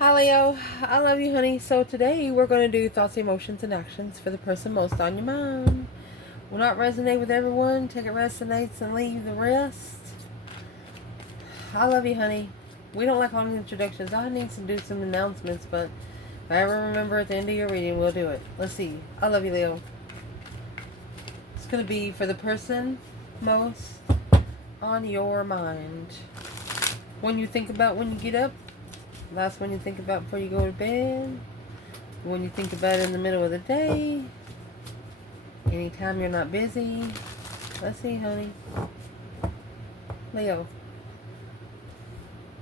Hi Leo, I love you honey. So today we're going to do thoughts, emotions, and actions for the person most on your mind. Will not resonate with everyone. Take it resonates and leave the rest. I love you honey. We don't like long introductions. I need to do some announcements, but if I ever remember at the end of your reading, we'll do it. Let's see. I love you Leo. It's going to be for the person most on your mind. When you think about when you get up, that's when you think about before you go to bed. When you think about it in the middle of the day. Anytime you're not busy. Let's see, honey. Leo.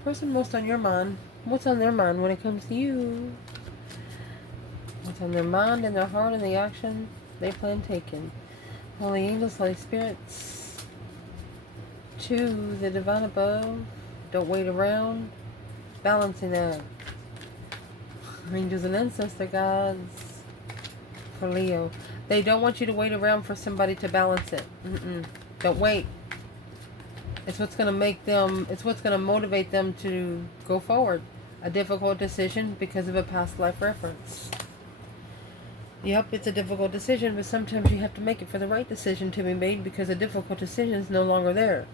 Person most on your mind. What's on their mind when it comes to you? What's on their mind and their heart and the action they plan taking? Holy angels, Holy spirits. To the divine above. Don't wait around. Balancing act. Angels and ancestor gods for Leo. They don't want you to wait around for somebody to balance it. Don't wait. It's what's going to make them, it's what's going to motivate them to go forward. A difficult decision because of a past life reference. Yep, it's a difficult decision, but sometimes you have to make it for the right decision to be made because a difficult decision is no longer there.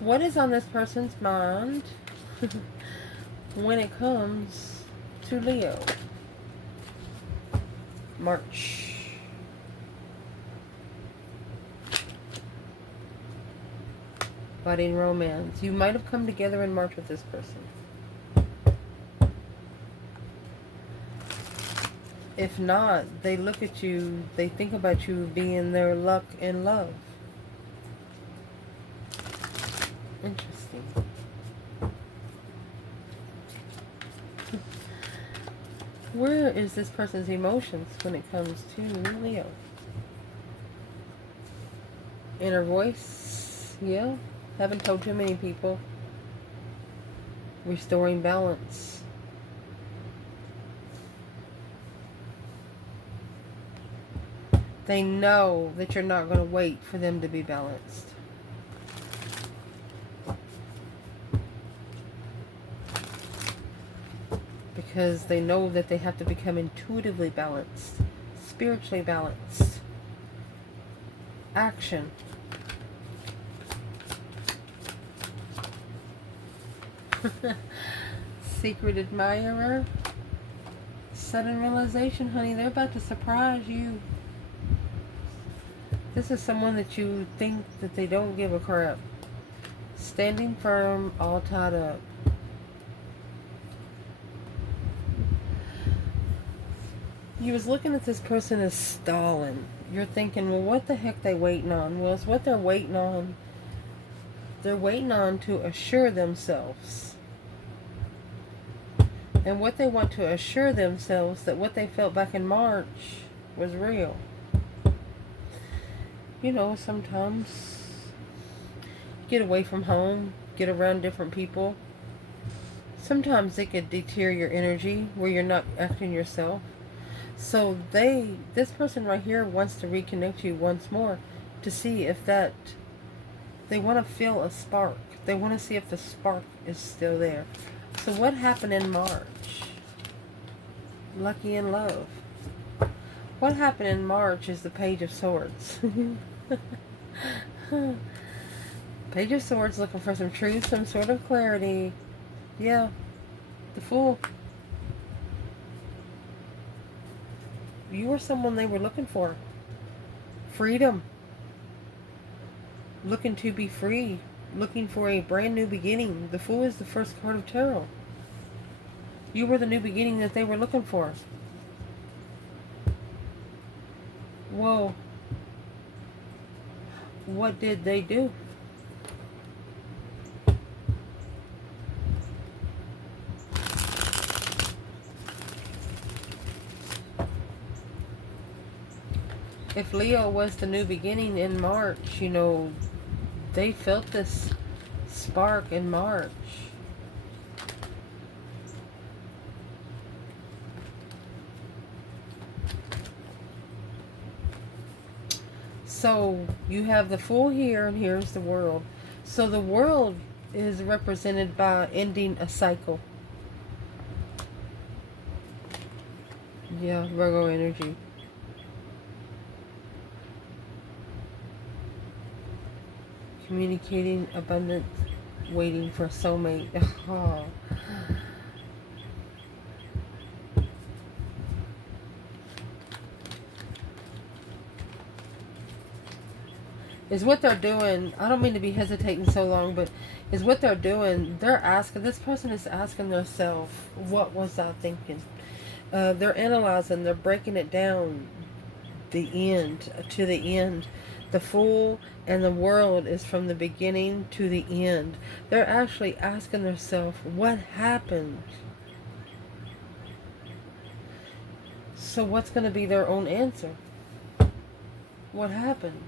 What is on this person's mind when it comes to Leo? March. Budding romance. You might have come together in March with this person. If not, they look at you, they think about you being their luck and love. Interesting. Where is this person's emotions when it comes to Leo? Inner voice, yeah. Haven't told too many people. Restoring balance. They know that you're not going to wait for them to be balanced. Because they know that they have to become intuitively balanced, spiritually balanced. Action. Secret admirer. Sudden realization, honey, they're about to surprise you. This is someone that you think that they don't give a crap. Standing firm, all tied up. You was looking at this person as stalling. You're thinking, well, what the heck they waiting on? Well, it's what they're waiting on. They're waiting on to assure themselves. And what they want to assure themselves that what they felt back in March was real. You know, sometimes get away from home, get around different people. Sometimes it could deter your energy where you're not acting yourself. So this person right here wants to reconnect you once more to see if that, they want to feel a spark. They want to see if the spark is still there. So what happened in March? Lucky in love. What happened in March is the Page of Swords. Page of Swords looking for some truth, some sort of clarity. Yeah, the Fool. You were someone they were looking for. Freedom. Looking to be free. Looking for a brand new beginning. The Fool is the first card of tarot. You were the new beginning that they were looking for. Whoa. What did they do? If Leo was the new beginning in March, you know, they felt this spark in March. So you have the Fool here, and here's the World. So the world is represented by ending a cycle. Yeah, Virgo energy. Communicating abundance, waiting for a soulmate. Oh. Is what they're doing. I don't mean to be hesitating so long, but is what they're doing. They're asking, this person is asking themselves, what was I thinking? They're analyzing, they're breaking it down, the end to the end. The Fool and the World is from the beginning to the end. They're actually asking themselves, what happened? So what's going to be their own answer? What happened?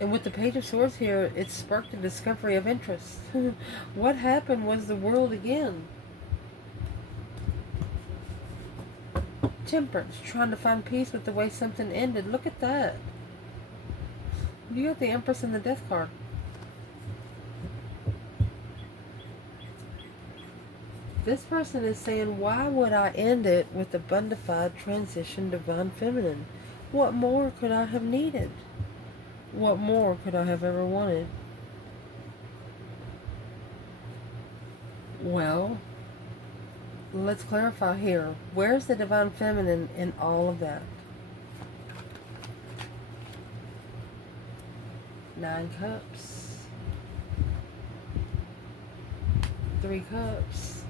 And with the Page of Swords here, it sparked a discovery of interest. What happened was the world again. Temperance, trying to find peace with the way something ended. Look at that. You got the Empress and the Death card. This person is saying, why would I end it with the bondified transition divine feminine? What more could I have needed? What more could I have ever wanted? Well, let's clarify here. Where's the divine feminine in all of that? 9 cups. 3 cups.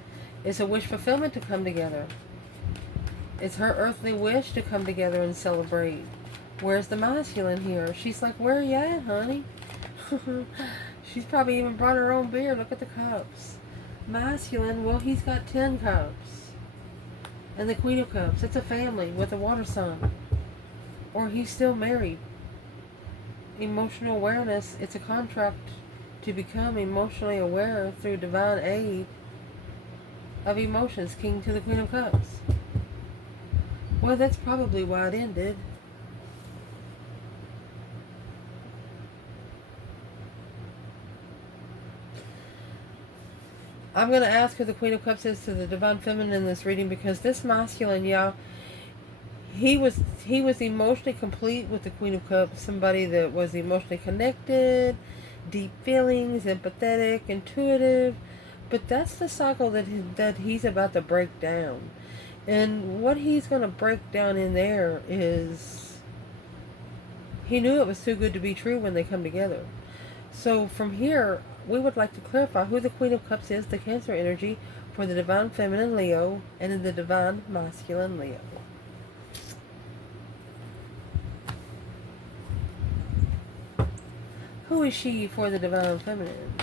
It's a wish fulfillment to come together. It's her earthly wish to come together and celebrate. Where's the masculine here? She's like, where are you at, honey? She's probably even brought her own beer. Look at the cups. Masculine, well, he's got 10 cups. And the Queen of Cups. It's a family with a water sign. Or he's still married. Emotional awareness. It's a contract to become emotionally aware through divine aid of emotions. King to the Queen of Cups. Well, that's probably why it ended. I'm going to ask who the Queen of Cups is to the Divine Feminine in this reading, because this masculine, y'all, he was emotionally complete with the Queen of Cups. Somebody that was emotionally connected, deep feelings, empathetic, intuitive. But that's the cycle that he's about to break down. And what he's going to break down in there is, he knew it was too good to be true when they come together. So from here, we would like to clarify who the Queen of Cups is, the Cancer energy, for the Divine Feminine Leo and the Divine Masculine Leo. Who is she for the Divine Feminine?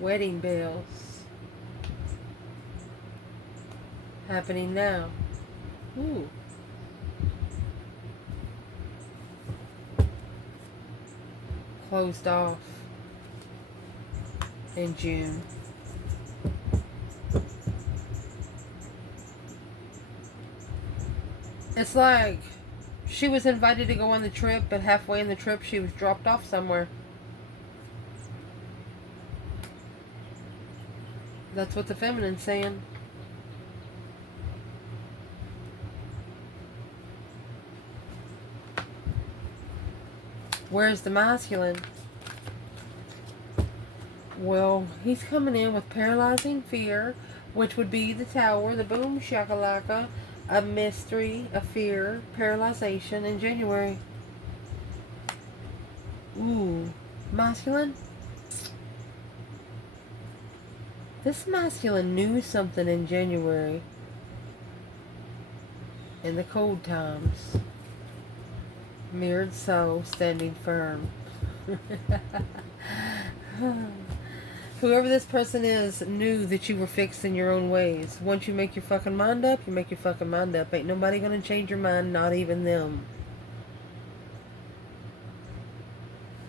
Wedding bells. Happening now. Ooh. Closed off in June. It's like she was invited to go on the trip, but halfway in the trip she was dropped off somewhere. That's what the feminine's saying. Where's the masculine? Well, he's coming in with paralyzing fear, which would be the Tower, the boom shakalaka, a mystery, a fear, paralyzation in January. Ooh, masculine? This masculine knew something in January, in the cold times. Mirrored soul standing firm. Whoever this person is knew that you were fixed in your own ways. Once you make your fucking mind up, you make your fucking mind up. Ain't nobody gonna change your mind, not even them.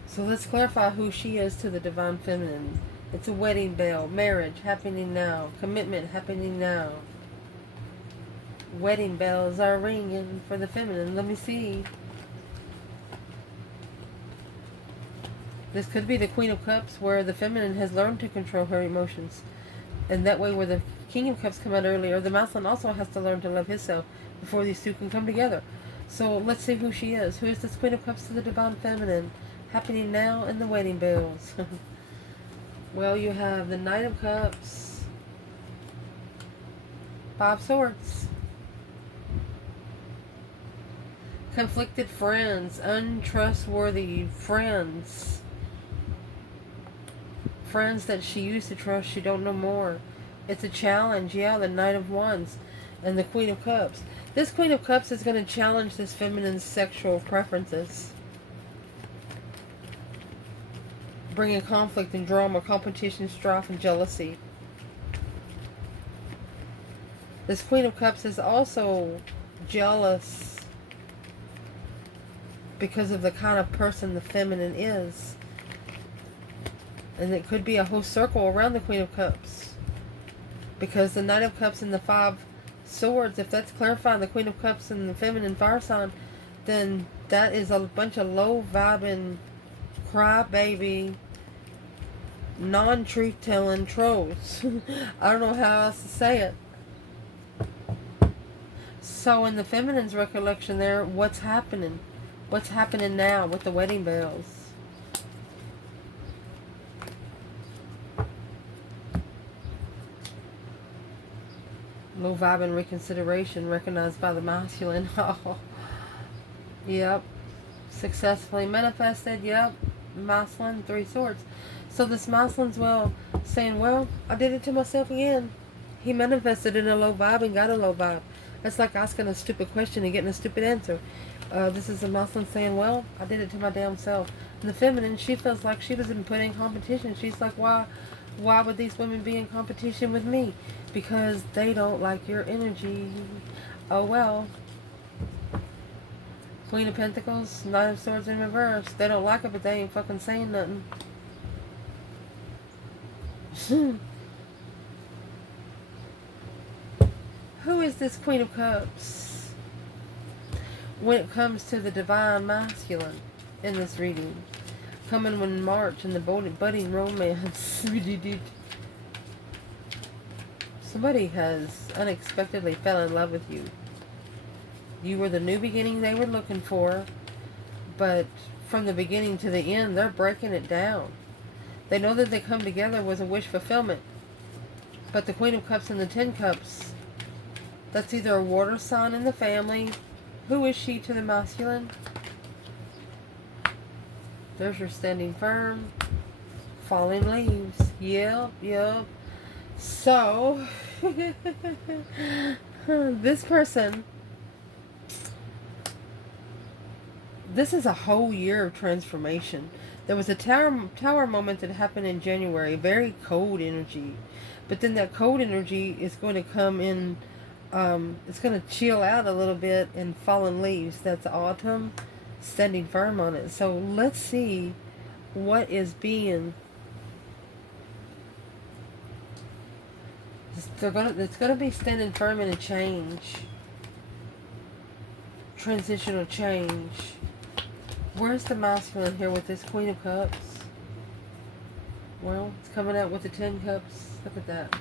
So let's clarify who she is to the Divine Feminine. It's a wedding bell. Marriage happening now. Commitment happening now. Wedding bells are ringing for the feminine. Let me see. This could be the Queen of Cups, where the feminine has learned to control her emotions. And that way, where the King of Cups come out earlier, the masculine also has to learn to love himself before these two can come together. So let's see who she is. Who is this Queen of Cups to the Divine Feminine? Happening now in the wedding bells. Well, you have the Knight of Cups, 5 Swords, conflicted friends, untrustworthy friends. Friends that she used to trust, she don't know more. It's a challenge, yeah, the Knight of Wands and the Queen of Cups. This Queen of Cups is going to challenge this feminine's sexual preferences. Bringing conflict and drama, competition, strife, and jealousy. This Queen of Cups is also jealous because of the kind of person the feminine is. And it could be a whole circle around the Queen of Cups. Because the Knight of Cups and the 5 Swords, if that's clarifying the Queen of Cups and the feminine fire sign, then that is a bunch of low-vibing, crybaby, non-truth telling trolls. I don't know how else to say it. So in the feminine's recollection there, what's happening? What's happening now with the wedding bells? Low vibing reconsideration recognized by the masculine. Oh, yep. Successfully manifested. Yep. Masculine, 3 Swords. So this masculine's saying, well, I did it to myself again. He manifested in a low vibe and got a low vibe. That's like asking a stupid question and getting a stupid answer. This is a masculine saying, well, I did it to my damn self. And the feminine, she feels like she doesn't put in competition. She's like, why would these women be in competition with me? Because they don't like your energy. Oh well. Queen of Pentacles, Knight of Swords in reverse. They don't like it, but they ain't fucking saying nothing. Who is this Queen of Cups when it comes to the divine masculine in this reading? Coming in March in the budding romance. Somebody has unexpectedly fell in love with you. You were the new beginning they were looking for, but from the beginning to the end, they're breaking it down. They know that they come together was a wish fulfillment. But the Queen of Cups and the 10 Cups, that's either a water sign in the family. Who is she to the masculine? There's your standing firm. Falling leaves. Yep. So, this person, this is a whole year of transformation. There was a tower moment that happened in January, very cold energy. But then that cold energy is going to come in, it's going to chill out a little bit in fallen leaves. That's autumn, standing firm on it. So let's see what is being... It's gonna be standing firm in a change. Transitional change. Where's the masculine here with this Queen of Cups? Well, it's coming out with the 10 Cups. Look at that.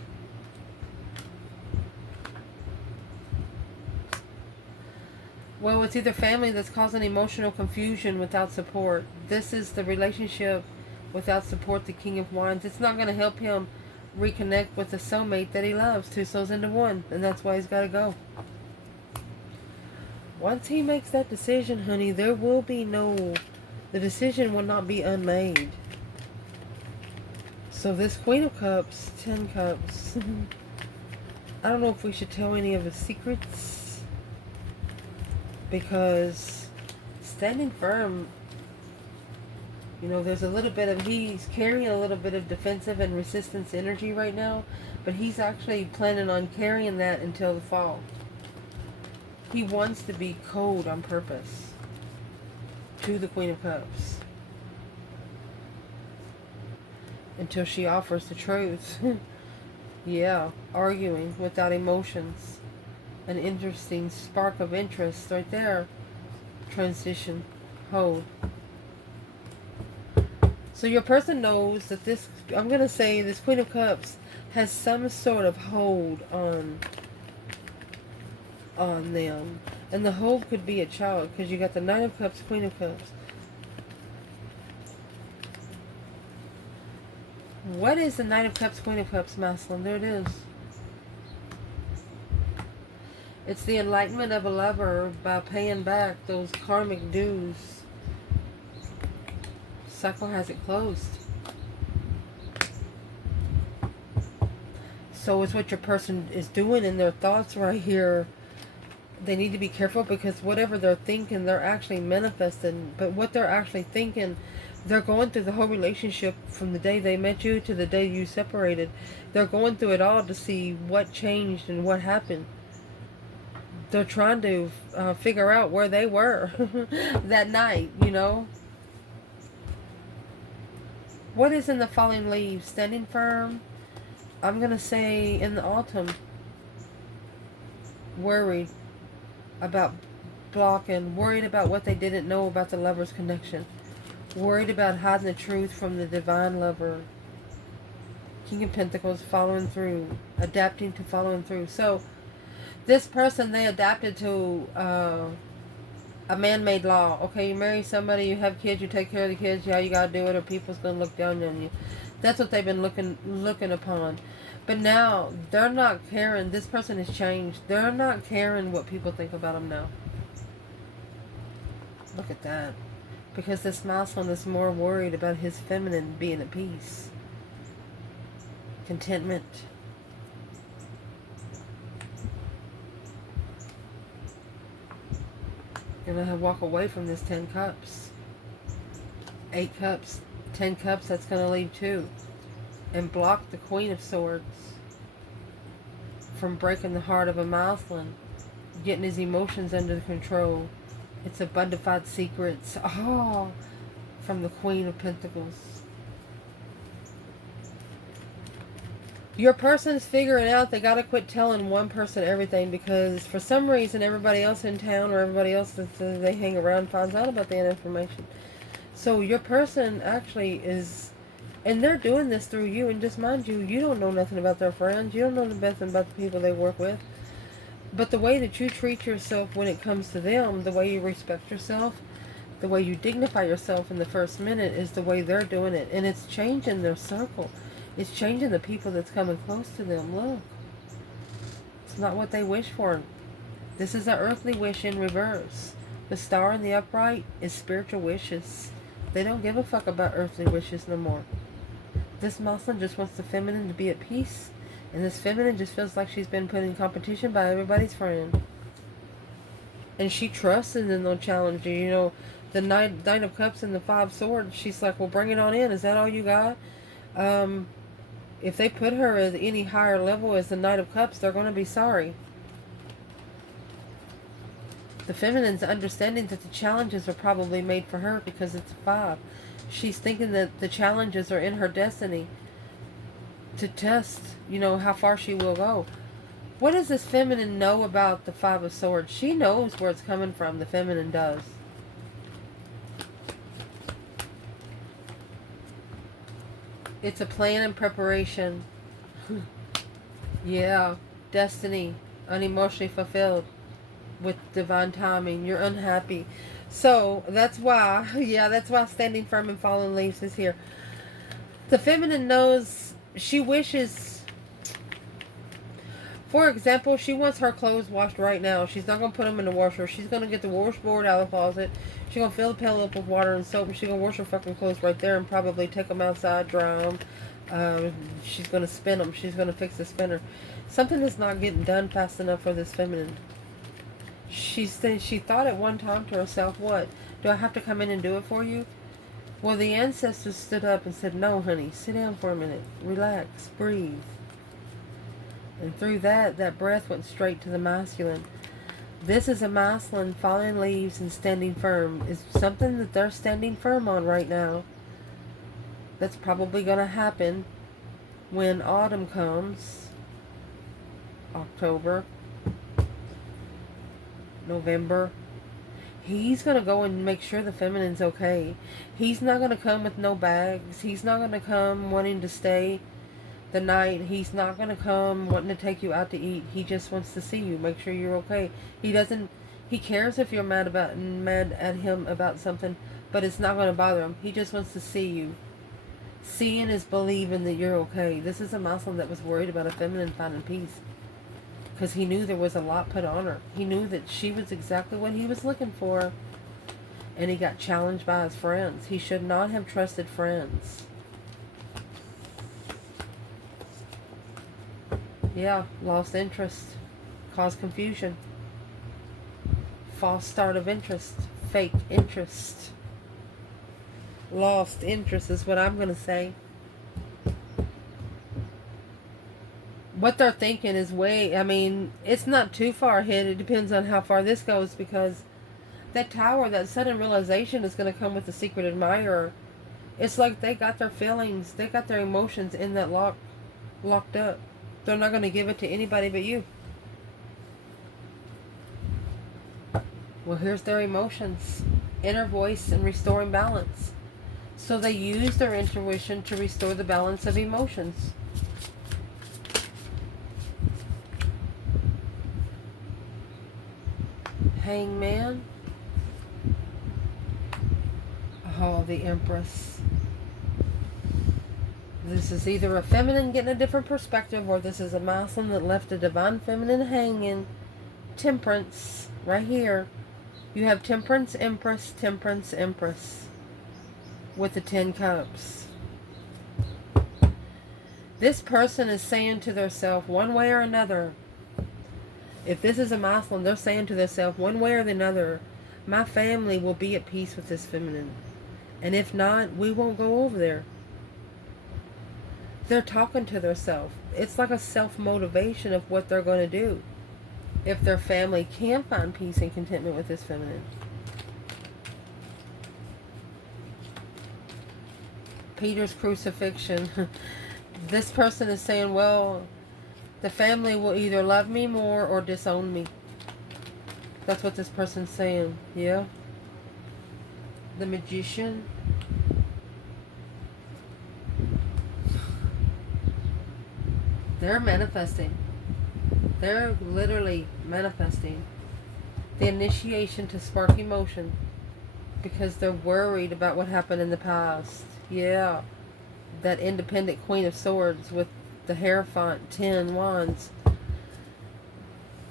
Well, it's either family that's causing emotional confusion without support. This is the relationship without support, the King of Wands. It's not going to help him reconnect with the soulmate that he loves. 2 souls into 1. And that's why he's got to go. Once he makes that decision, honey, there will be no... The decision will not be unmade. So this Queen of Cups, 10 Cups... I don't know if we should tell any of his secrets. Because standing firm... You know, there's a little bit of... He's carrying a little bit of defensive and resistance energy right now. But he's actually planning on carrying that until the fall. He wants to be cold on purpose. To the Queen of Cups. Until she offers the truth. Yeah, arguing without emotions. An interesting spark of interest right there. Transition. Hold. So your person knows that this, I'm going to say this Queen of Cups has some sort of hold on them. And the hold could be a child, because you got the Knight of Cups, Queen of Cups. What is the Knight of Cups, Queen of Cups, masculine? There it is. It's the enlightenment of a lover by paying back those karmic dues. Cycle has it closed. So it's what your person is doing in their thoughts right here. They need to be careful, because whatever they're thinking, they're actually manifesting. But what they're actually thinking, they're going through the whole relationship from the day they met you to the day you separated. They're going through it all to see what changed and what happened. They're trying to figure out where they were that night, you know. What is in the falling leaves? Standing firm. I'm going to say in the autumn. Worried about blocking. Worried about what they didn't know about the lover's connection. Worried about hiding the truth from the divine lover. King of Pentacles, following through. Adapting to following through. So, this person, they adapted to a man-made law. Okay, you marry somebody, you have kids, you take care of the kids, yeah, you gotta do it, or people's gonna look down on you. That's what they've been looking upon. But now, they're not caring. This person has changed. They're not caring what people think about them now. Look at that. Because this masculine is more worried about his feminine being at peace. Contentment. You're going to walk away from this 10 cups. 8 cups. 10 cups, that's going to leave 2. And block the Queen of Swords from breaking the heart of a masculine. Getting his emotions under control. It's abundified secrets. Oh, from the Queen of Pentacles. Your person's figuring out they got to quit telling one person everything, because for some reason everybody else in town or everybody else that they hang around finds out about that information. So your person actually is, and they're doing this through you, and just mind you, you don't know nothing about their friends. You don't know nothing about the people they work with. But the way that you treat yourself when it comes to them, the way you respect yourself, the way you dignify yourself in the first minute is the way they're doing it. And it's changing their circle. It's changing the people that's coming close to them. Look. It's not what they wish for. This is an earthly wish in reverse. The star in the upright is spiritual wishes. They don't give a fuck about earthly wishes no more. This masculine just wants the feminine to be at peace. And this feminine just feels like she's been put in competition by everybody's friend. And she trusts and then they'll challenge you. You know, the Knight of Cups and the 5 Swords, she's like, well, bring it on in. Is that all you got? If they put her at any higher level as the Knight of Cups, they're going to be sorry. The feminine's understanding that the challenges are probably made for her because it's a 5. She's thinking that the challenges are in her destiny to test, you know, how far she will go. What does this feminine know about the 5 of Swords? She knows where it's coming from. The feminine does. It's a plan and preparation. Yeah. Destiny. Unemotionally fulfilled. With divine timing. You're unhappy. So, that's why, yeah, that's why standing firm and fallen leaves is here. The feminine knows, she wishes, for example, she wants her clothes washed right now. She's not going to put them in the washer. She's going to get the washboard out of the closet. She's going to fill the pail up with water and soap, and she's going to wash her fucking clothes right there and probably take them outside, dry them. She's going to spin them. She's going to fix the spinner. Something is not getting done fast enough for this feminine. She thought at one time to herself, what? Do I have to come in and do it for you? Well, the ancestors stood up and said, no, honey, sit down for a minute. Relax. Breathe. And through that breath went straight to the masculine. This is a masculine falling leaves and standing firm. Is something that they're standing firm on right now. That's probably going to happen when autumn comes. October. November. He's going to go and make sure the feminine's okay. He's not going to come with no bags. He's not going to come wanting to stay the night. He's not going to come wanting to take you out to eat. He just wants to see you, make sure you're okay. He cares if you're mad at him about something, but it's not going to bother him. He just wants to see you. Seeing is believing that you're okay. This is a Muslim that was worried about a feminine finding peace, because he knew there was a lot put on her. He knew that she was exactly what he was looking for, and he got challenged by his friends. He should not have trusted friends. Yeah, lost interest, caused confusion, false start of interest, fake interest. Lost interest is what I'm going to say. What they're thinking is it's not too far ahead. It depends on how far this goes, because that tower, that sudden realization is going to come with the secret admirer. It's like they got their feelings, they got their emotions in that locked up. They're not going to give it to anybody but you. Well, here's their emotions. Inner voice and restoring balance. So they use their intuition to restore the balance of emotions. Hangman. Oh, the Empress. This is either a feminine getting a different perspective, or this is a Muslim that left a divine feminine hanging. Temperance. Right here. You have Temperance, Empress, Temperance, Empress. With the 10 Cups. This person is saying to themselves, one way or another, if this is a Muslim, they're saying to themselves, one way or another, my family will be at peace with this feminine. And if not, we won't go over there. They're talking to themselves. It's like a self-motivation of what they're going to do if their family can find peace and contentment with this feminine. Peter's crucifixion. This person is saying, well, the family will either love me more or disown me. That's what this person's saying. Yeah. The Magician. They're manifesting. They're literally manifesting the initiation to spark emotion, because they're worried about what happened in the past. Yeah. That independent Queen of Swords with the Hierophant, 10 Wands.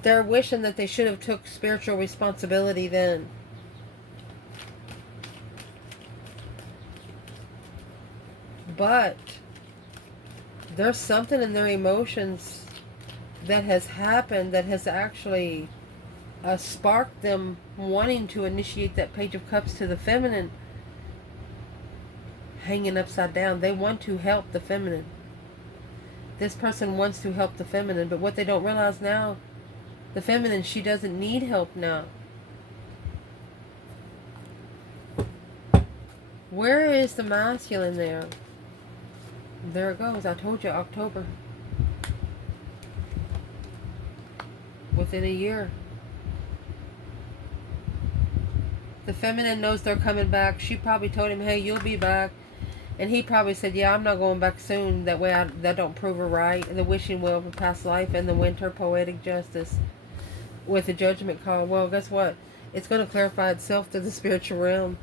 They're wishing that they should have took spiritual responsibility then. But there's something in their emotions that has happened that has actually sparked them wanting to initiate that Page of Cups to the feminine hanging upside down. They want to help the feminine. This person wants to help the feminine, but what they don't realize now, the feminine, she doesn't need help now. Where is the masculine there? There it goes. I told you, October. Within a year. The feminine knows they're coming back. She probably told him, hey, you'll be back. And he probably said, yeah, I'm not going back soon. That way that don't prove her right. And the wishing well of a past life and the winter poetic justice with the judgment call. Well, guess what? It's going to clarify itself to the spiritual realm.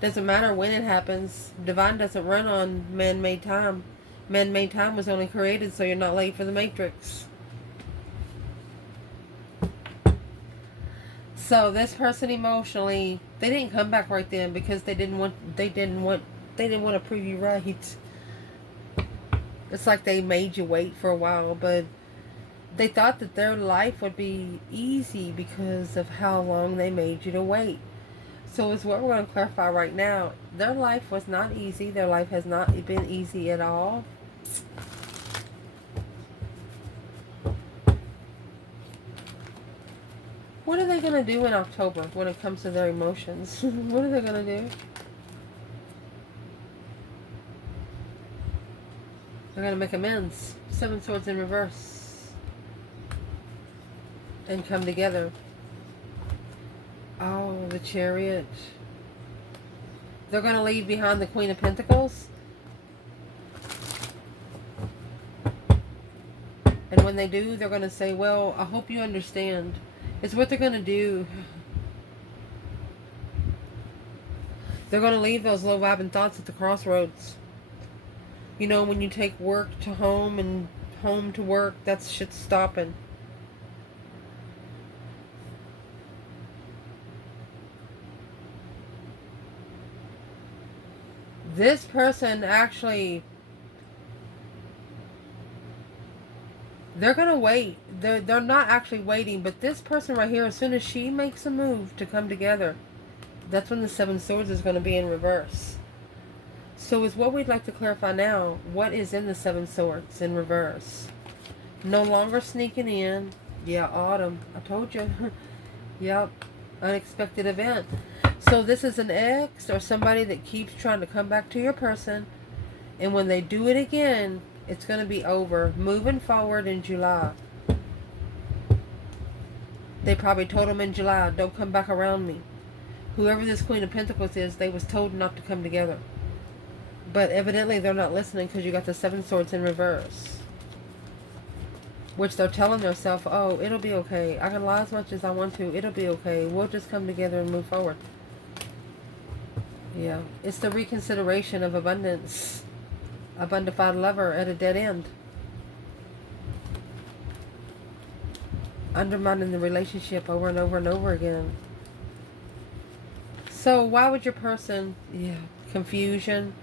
Doesn't matter when it happens. Divine doesn't run on man-made time. Man-made time was only created so you're not late for the Matrix. So this person emotionally, they didn't come back right then because they didn't want to prove you right. It's like they made you wait for a while, but they thought that their life would be easy because of how long they made you to wait. So it's what we're going to clarify right now. Their life was not easy. Their life has not been easy at all. What are they going to do in October when it comes to their emotions? What are they going to do? They're going to make amends. 7 Swords in reverse. And come together. Oh, the Chariot. They're going to leave behind the Queen of Pentacles. And when they do, they're going to say, well, I hope you understand. It's what they're going to do. They're going to leave those low vibing thoughts at the crossroads. You know, when you take work to home and home to work, that's shit's stopping. This person actually, they're going to wait. They're not actually waiting, but this person right here, as soon as she makes a move to come together, that's when the Seven Swords is going to be in reverse. So is what we'd like to clarify now. What is in the Seven Swords in reverse? No longer sneaking in. Yeah, autumn. I told you. Yep. Unexpected event. So this is an ex or somebody that keeps trying to come back to your person. And when they do it again, it's going to be over. Moving forward in July. They probably told them in July, don't come back around me. Whoever this Queen of Pentacles is, they was told not to come together. But evidently they're not listening because you got the Seven Swords in reverse. Which they're telling themselves, oh, it'll be okay. I can lie as much as I want to. It'll be okay. We'll just come together and move forward. Yeah. It's the reconsideration of abundance. A bonafide lover at a dead end. Undermining the relationship over and over and over again. So why would your person... Yeah. Confusion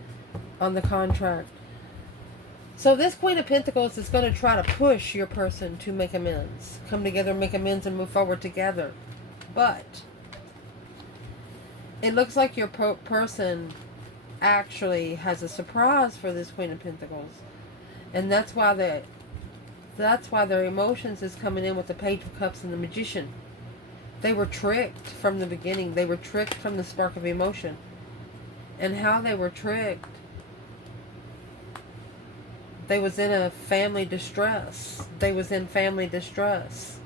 on the contract. So this Queen of Pentacles is going to try to push your person to make amends. Come together, make amends, and move forward together. But it looks like your person actually has a surprise for this Queen of Pentacles. And that's why their emotions is coming in with the Page of Cups and the Magician. They were tricked from the beginning. They were tricked from the spark of emotion. And how they were tricked, they was in a family distress. They was in family distress.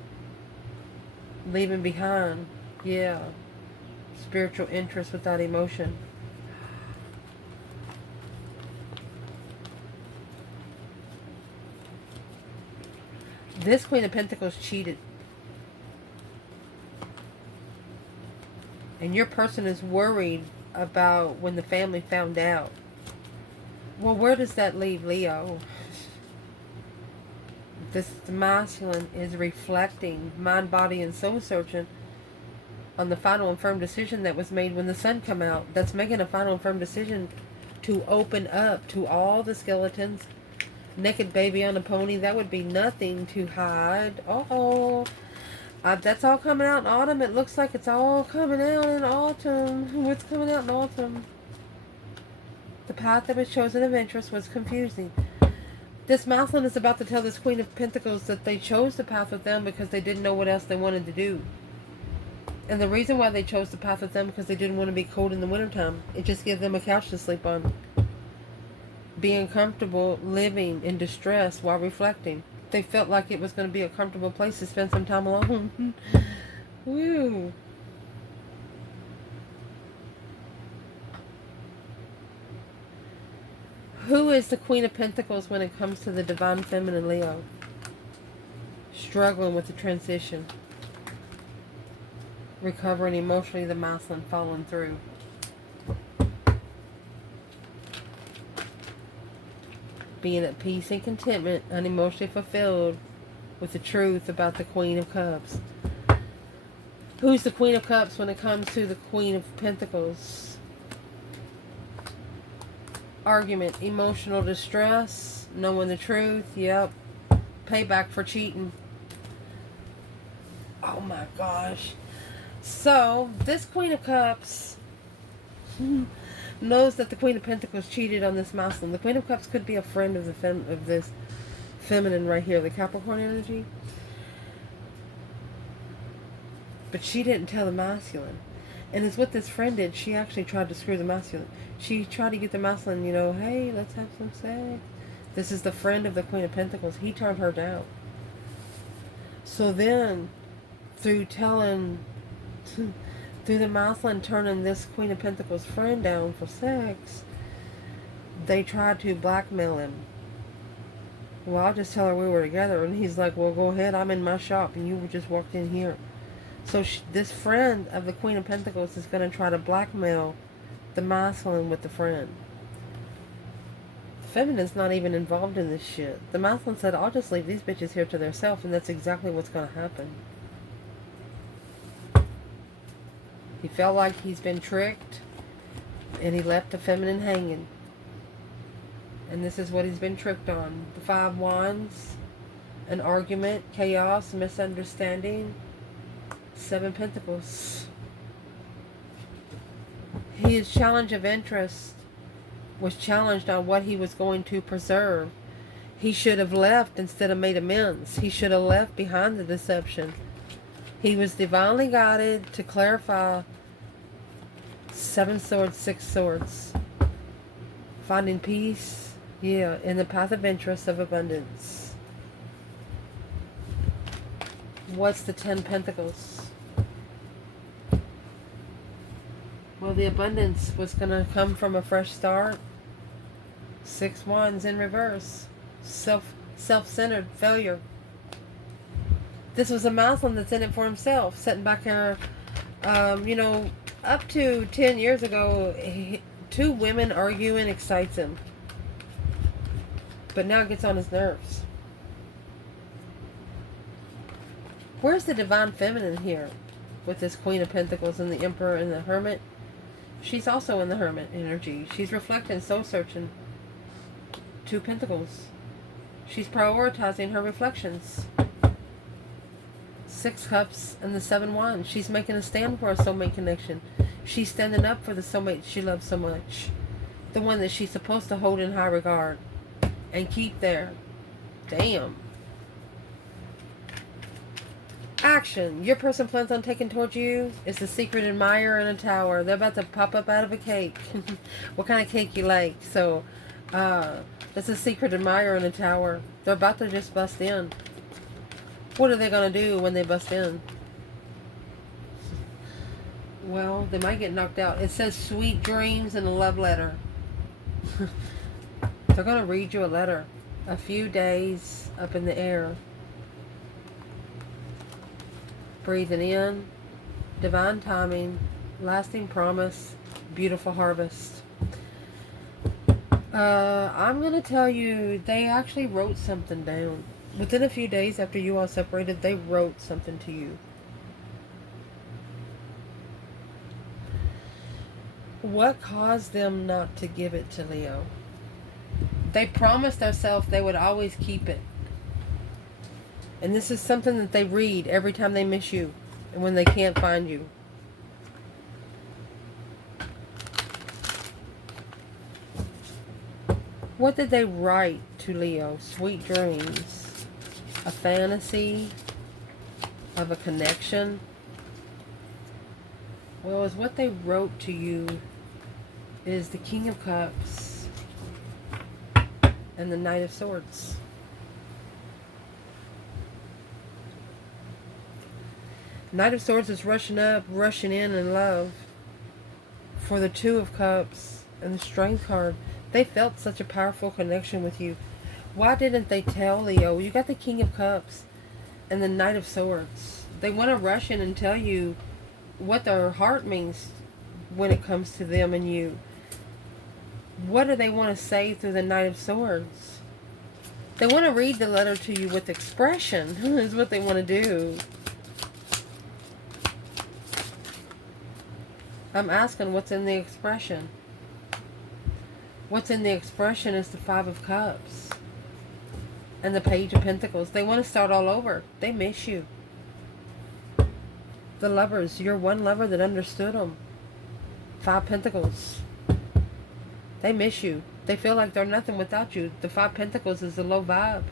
Leaving behind, yeah, spiritual interest without emotion. This Queen of Pentacles cheated. And your person is worried about when the family found out. Well, where does that leave Leo? This masculine is reflecting mind, body, and soul searching on the final and firm decision that was made when the sun come out. That's making a final and firm decision to open up to all the skeletons. Naked baby on a pony. That would be nothing to hide. Uh-oh. That's all coming out in autumn. It looks like it's all coming out in autumn. What's coming out in autumn? The path that was chosen of interest was confusing. This masculine is about to tell this Queen of Pentacles that they chose the path with them because they didn't know what else they wanted to do. And the reason why they chose the path with them because they didn't want to be cold in the wintertime. It just gave them a couch to sleep on. Being comfortable, living in distress while reflecting. They felt like it was going to be a comfortable place to spend some time alone. Woo. Who is the Queen of Pentacles when it comes to the Divine Feminine Leo? Struggling with the transition. Recovering emotionally, the masculine following through. Being at peace and contentment, unemotionally fulfilled with the truth about the Queen of Cups. Who's the Queen of Cups when it comes to the Queen of Pentacles? Argument, emotional distress, knowing the truth, yep. Payback for cheating. Oh my gosh. So, this Queen of Cups knows that the Queen of Pentacles cheated on this masculine. The Queen of Cups could be a friend of this feminine right here, the Capricorn energy. But she didn't tell the masculine. And it's what this friend did. She actually tried to screw the masculine. She tried to get the masculine, you know, hey, let's have some sex. This is the friend of the Queen of Pentacles. He turned her down. So then, through telling Through the masculine turning this Queen of Pentacles friend down for sex, they tried to blackmail him. Well, I'll just tell her we were together. And he's like, well, go ahead. I'm in my shop and you just walked in here. So this friend of the Queen of Pentacles is going to try to blackmail the masculine with the friend. The feminine's not even involved in this shit. The masculine said, I'll just leave these bitches here to themselves, and that's exactly what's going to happen. He felt like he's been tricked, and he left the feminine hanging. And this is what he's been tricked on. The 5 Wands, an argument, chaos, misunderstanding, 7 Pentacles. His challenge of interest was challenged on what he was going to preserve. He should have left instead of made amends. He should have left behind the deception. He was divinely guided to clarify 7 swords, 6 swords. Finding peace, yeah, in the path of interest of abundance. What's the 10 Pentacles? Well, the abundance was going to come from a fresh start. 6 Wands in reverse. Self-centered failure. This was a masculine that's in it for himself. Sitting back here, you know, up to 10 years ago, 2 women arguing excites him. But now it gets on his nerves. Where's the divine feminine here? With this Queen of Pentacles and the Emperor and the Hermit. She's also in the Hermit energy. She's reflecting, soul searching. 2 Pentacles. She's prioritizing her reflections. 6 Cups and the 7 Wands. She's making a stand for a soulmate connection. She's standing up for the soulmate she loves so much. The one that she's supposed to hold in high regard. And keep there. Damn. Action. Your person plans on taking towards you is the secret admirer in a tower. They're about to pop up out of a cake. What kind of cake you like? So, it's a secret admirer in a tower. They're about to just bust in. What are they going to do when they bust in? Well, they might get knocked out. It says sweet dreams and a love letter. They're going to read you a letter. A few days up in the air. Breathing in, divine timing, lasting promise, beautiful harvest. I'm going to tell you, they actually wrote something down. Within a few days after you all separated, they wrote something to you. What caused them not to give it to Leo? They promised themselves they would always keep it. And this is something that they read every time they miss you and when they can't find you. What did they write to Leo? Sweet dreams. A fantasy of a connection. Well, is what they wrote to you is the King of Cups and the Knight of Swords. Knight of Swords is rushing up, rushing in love. For the 2 of Cups and the Strength card, they felt such a powerful connection with you. Why didn't they tell Leo? You got the King of Cups and the Knight of Swords. They want to rush in and tell you what their heart means when it comes to them and you. What do they want to say through the Knight of Swords? They want to read the letter to you with expression, is what they want to do. I'm asking what's in the expression. What's in the expression is the 5 of Cups and the Page of Pentacles. They want to start all over. They miss you. The lovers, you're one lover that understood them. 5 Pentacles. They miss you. They feel like they're nothing without you. The 5 Pentacles is the low vibe.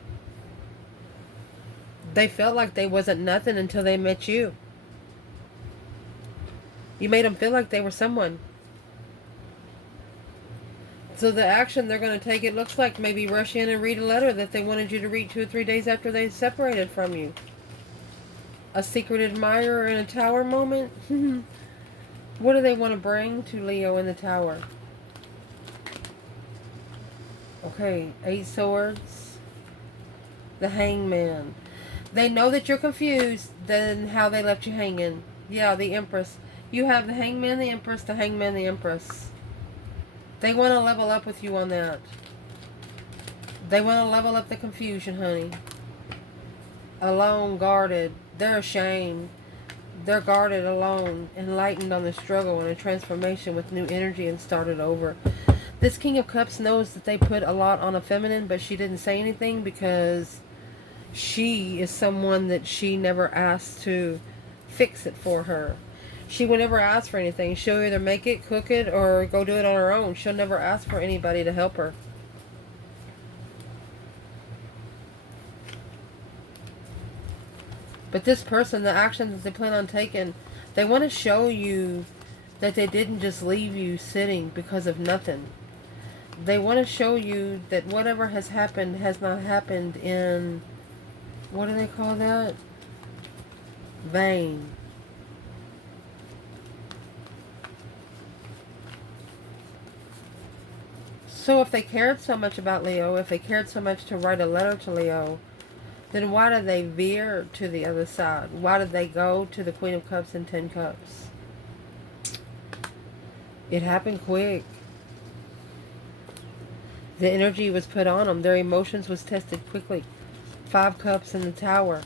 They felt like they wasn't nothing until they met you. You made them feel like they were someone. So the action they're going to take, it looks like maybe rush in and read a letter that they wanted you to read 2 or 3 days after they separated from you. A secret admirer in a tower moment. What do they want to bring to Leo in the Tower? Okay, 8 Swords. The Hangman. They know that you're confused than how they left you hanging. Yeah, the Empress. You have the Hangman, the Empress, the Hangman, the Empress. They want to level up with you on that. They want to level up the confusion, honey. Alone, guarded. They're ashamed. They're guarded, alone, enlightened on the struggle and a transformation with new energy and started over. This King of Cups knows that they put a lot on a feminine, but she didn't say anything because she is someone that she never asked to fix it for her. She would never ask for anything. She'll either make it, cook it, or go do it on her own. She'll never ask for anybody to help her. But this person, the action that they plan on taking, they want to show you that they didn't just leave you sitting because of nothing. They want to show you that whatever has happened has not happened in, what do they call that? Vain. So if they cared so much about Leo, if they cared so much to write a letter to Leo, then why did they veer to the other side? Why did they go to the Queen of Cups and 10 Cups? It happened quick. The energy was put on them. Their emotions was tested quickly. 5 Cups in the Tower.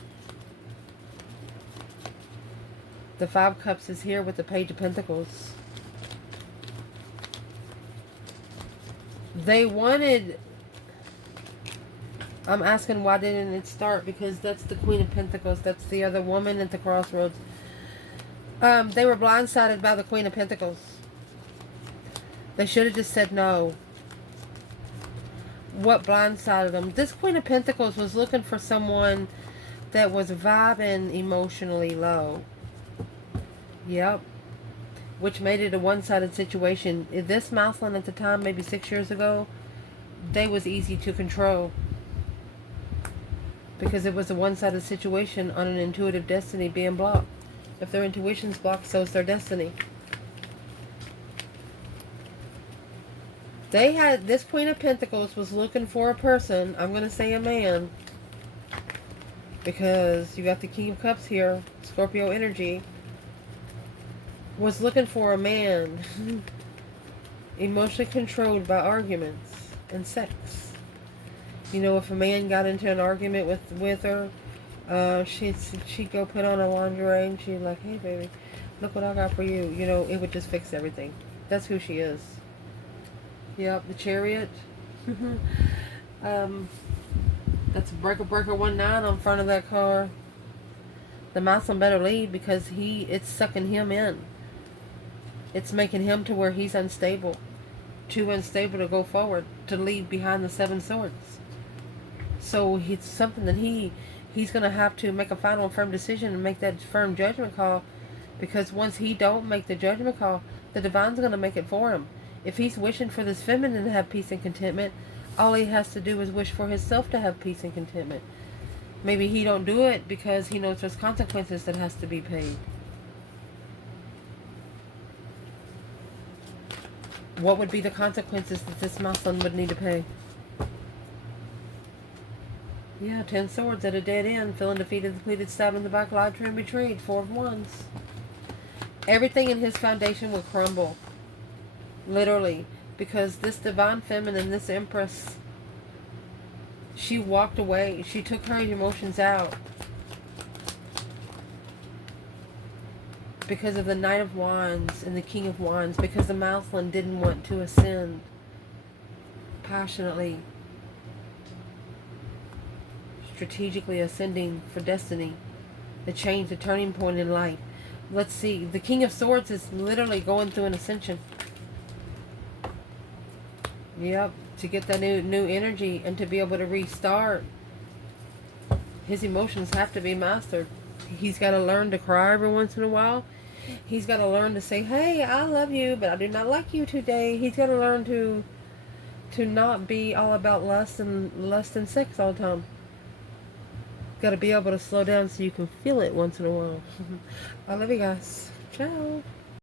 The 5 Cups is here with the Page of Pentacles. They wanted... I'm asking why didn't it start? Because that's the Queen of Pentacles. That's the other woman at the crossroads. They were blindsided by the Queen of Pentacles. They should have just said no. What blindsided them? This Queen of Pentacles was looking for someone that was vibing emotionally low. Yep. Which made it a one-sided situation. This Mousland at the time, maybe 6 years ago, they was easy to control. Because it was a one-sided situation on an intuitive destiny being blocked. If their intuition's blocked, so is their destiny. They had, this Queen of Pentacles was looking for a person, I'm going to say a man, because you got the King of Cups here, Scorpio energy, was looking for a man, emotionally controlled by arguments and sex. You know, if a man got into an argument with her, she'd go put on a lingerie and she'd like, hey baby, look what I got for you. You know, it would just fix everything. That's who she is. Yep, the Chariot. That's breaker 19 on front of that car. The Mousland better leave because it's sucking him in. It's making him to where he's unstable. Too unstable to go forward, to leave behind the 7 Swords. So it's something that he's going to have to make a final and firm decision and make that firm judgment call, because once he don't make the judgment call, the Divine's going to make it for him. If he's wishing for this feminine to have peace and contentment, all he has to do is wish for himself to have peace and contentment. Maybe he don't do it because he knows there's consequences that has to be paid. What would be the consequences that this Mousland would need to pay? Yeah, 10 Swords at a dead end, feeling defeated, depleted, stabbed in the back, lied to and betrayed. 4 of Wands. Everything in his foundation will crumble. Literally. Because this Divine Feminine, this Empress, she walked away. She took her emotions out. Because of the Knight of Wands and the King of Wands. Because the Mousland didn't want to ascend passionately. Strategically ascending for destiny. The change, the turning point in life. Let's see. The King of Swords is literally going through an ascension. Yep. To get that new energy and to be able to restart. His emotions have to be mastered. He's got to learn to cry every once in a while. He's got to learn to say, hey, I love you, but I do not like you today. He's got to learn to not be all about lust and sex all the time. Got to be able to slow down so you can feel it once in a while. I love you guys. Ciao.